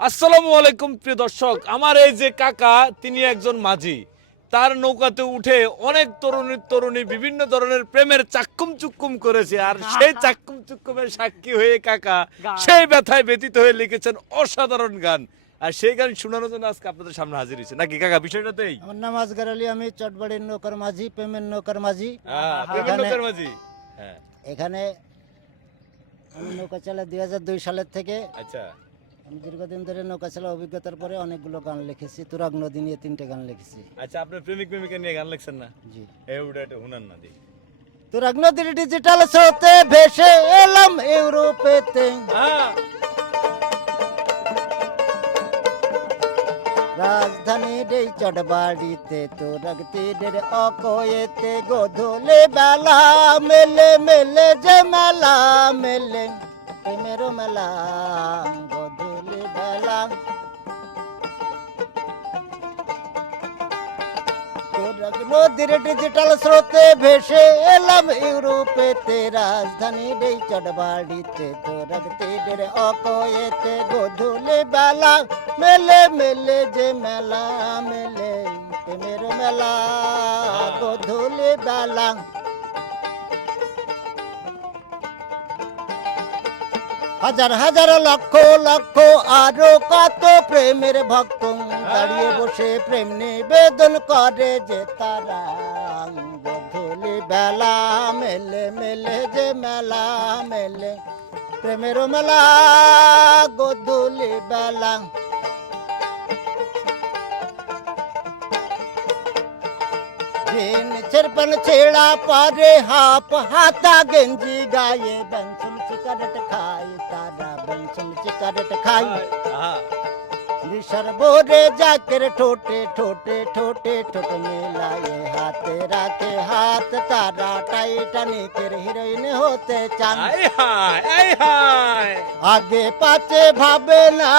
আসসালামু আলাইকুম প্রিয় দর্শক। আমার এই যে কাকা তিনি একজন মাঝি। তার নৌকাতে উঠে অনেক তরুণী তরুণী বিভিন্ন ধরনের প্রেমের চাক্কুম চুক্কুম করেছে। আর সেই চাক্কুম চুক্কুমের সাক্ষী হয়ে কাকা সেই ব্যথায় ব্যতীত হয়ে লিখেছেন অসাধারণ গান। আর সেই গান শোনানোর জন্য আজকে আপনাদের সামনে হাজির হয়েছে। নাকি কাকা বিষয়টাতেই? আমার নাম আজগার আলী আমি চটবাড়ির নৌকার মাঝি প্রেমের নৌকার মাঝি। হ্যাঁ, প্রেমের নৌকার মাঝি। হ্যাঁ। এখানে আমি নৌকা চালা দুই হাজার দুই সালের থেকে আচ্ছা। আমি দীর্ঘদিন ধরে নৌকা চালা অভিজ্ঞতার পরে অনেকগুলো গান লিখেছি। তুরাগ নদী নিয়ে তিনটে গান লিখেছি। আচ্ছা আপনার প্রেমিক প্রেমিকা নিয়ে গান লিখছেন না? জি। ওটা একটু হুনান না দেখি তুরাগ নদীর ডিজিটাল স্রোতে ভেসে এলাম ইউরোপেতে। এই চটবাড়িতে তুরাগ তীরের অকয়েতে গোধূলি বেলা মেলে মেলে যে মেলা মেলে প্রেমের মেলা গোধূলি তুরাগ নদীর ডিজিটাল স্রোতে ভেসে এলাম ইউরোপেতে রাজধানীর এই চটবাড়িতে। তোরাগ তীরের অকয়েতে গোধূলি বেলা, মেলে মেলে যে মেলা, মেলে প্রেমের মেলা। গোধূলি বেলা হাজার হাজার লক্ষ লক্ষ, আরও কত প্রেমের ভক্ত। দাঁড়িয়ে বসে প্রেম নিবেদন করে যে তারা। গধূলি বেলা মেলে মেলে যে মেলা মেলে। প্রেমের মেলা, গধূলি বেলা। ছেড়া পরে হাপ হাতা গেঞ্জি গায়ে বেঞ্চন সিগারেট খাই তারা বেঞ্চন সিগারেট খাই। হ্যাঁ নিশার বোরে জাকের ঠোঁটে ঠোঁটে ঠোঁটে ঠোঁট মিলায়ে হাতে রাখে হাত তারা টাইটানিকের হিরোইন হতে চান। আগে পাচে ভাবে না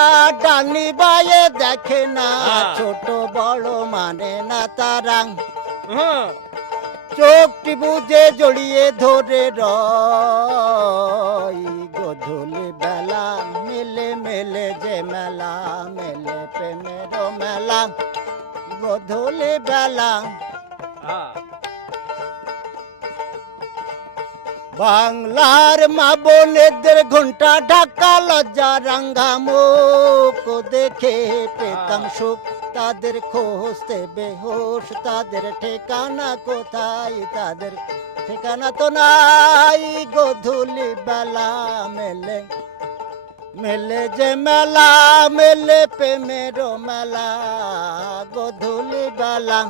ডানি বায়ে দেখে না। ছোট বড় মানে না তারা। হ্যাঁ। চোখটি বুঝে জড়িয়ে ধরে রই গধূলি বেলা, মেলে মেলে যে মেলা, মেলে প্রেমের মেলা। গধূলি বেলা। বাংলার মা বোনেদের ঘণ্টা ঢাকা, লজ্জা রাঙ্গা মুখ দেখে পেতাম সুখ। তাদের খোঁজতে বেহোশ, তাদের ঠিকানা কোথায়? তাদের ঠিকানা তো নাই গধূলি বেলা মেলে মেলে যে মেলা, মেলে প্রেমের মেলা গধূলি বেলা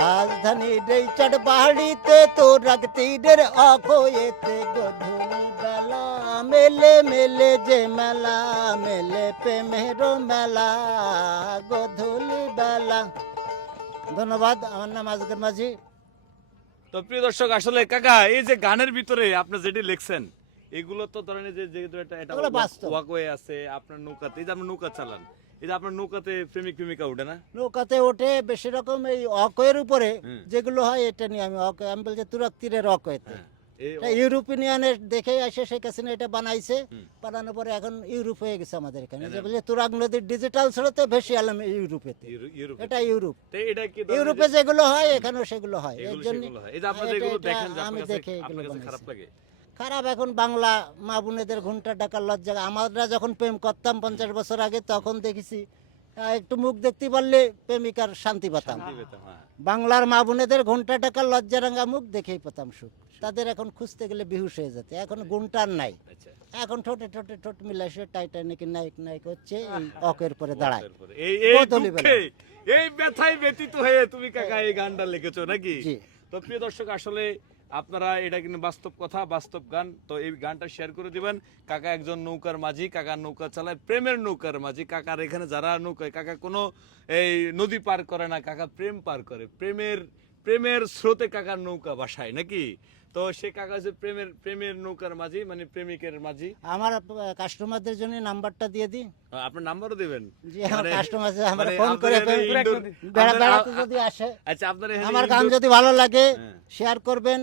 রাজধানীর এই চড়বাড়িতে তো রাগতীরের অকয়েতে গধূলি বেলা মেলে মেলে যে মেলা, মেলে প্রেমের মেলা। গধূলি বেলা। ধন্যবাদ, আমার নাম আজগর মাঝি। তো প্রিয় দর্শক, আসলে কাকা, এই যে গানের ভিতরে আপনি যেটি লিখছেন এগুলো তো ধরেন যে যেহেতু এটা এটা ওয়াকওয়ে আছে আপনার নৌকাতে এই যে আপনার নৌকা চালান এই যে আপনার নৌকাতে প্রেমিক প্রেমিকা উঠে না? নৌকাতে ওঠে বেশি রকম এই অকয়ের উপরে যেগুলো হয় এটা নিয়ে আমি অকয় আমি বলছি তুরাক তীরের অকয়েতে হ্যাঁ। দেখে আসে শেখ হাসিনা এটা বানাইছে। বানানোর পরে এখন ইউরোপ হয়ে গেছে আমাদের এখানে। যে এখানে- বলছে তুরাগ নদীর ডিজিটাল স্রোতে ভেসে এলাম ইউরোপ। এটা ইউরোপ ইউরোপে যেগুলো হয় এখানেও সেগুলো হয়। এর জন্য হয়। আমি দেখে এগুলো। খারাপ লাগে? খারাপ এখন বাংলা মা বোনেদের ঘণ্টা টাকার লজ্জা। আমরা যখন প্রেম করতাম পঞ্চাশ বছর আগে তখন দেখেছি একটু মুখ দেখতে পারলে প্রেমিকার শান্তি পেতাম। হ্যাঁ। বাংলার মা বোনেদের ঘণ্টা টাকার লজ্জা রাঙা মুখ দেখেই পেতাম সুখ। তাদের এখন খুঁজতে গেলে বিহুশ হয়ে যেতে। এখন গুণটার নাই। আচ্ছা। এখন ঠোঁটে ঠোঁটে ঠোঁট মিলাইছে টাইটানিক নায়ক নায়ক হচ্ছে এই অকের পরে দাঁড়ায়। এই ব্যথায় ব্যতীত হয়ে তুমি কাকা এই গানটা লিখেছো নাকি। তো প্রিয় দর্শক আসলে আপনারা এটা কিন্তু বাস্তব কথা বাস্তব গান। তো এই গানটা শেয়ার করে দিবেন। কাকা একজন নৌকার মাঝি কাকা নৌকা চালায় প্রেমের নৌকার মাঝি। কাকার এখানে যারা নৌকায় কাকা কোনো এই নদী পার করে না কাকা প্রেম পার করে। প্রেমের প্রেমের স্রোতে কাকার নৌকা বাসায় নাকি? তো সে কাকা হচ্ছে প্রেমের প্রেমের নৌকার মাঝি মানে প্রেমিকের মাঝি। আমার কাস্টমারদের জন্য নাম্বারটা দিয়ে দিই। আপনার নাম্বারও দেবেন। জি আমার মানে- কাস্টমার আমরা মানে ফোন করে আপনার বেড়া- বেড়াতে যদি আসে আচ্ছা আপনার আমার গান যদি ভালো লাগে হ্যাঁ। শেয়ার করবেন।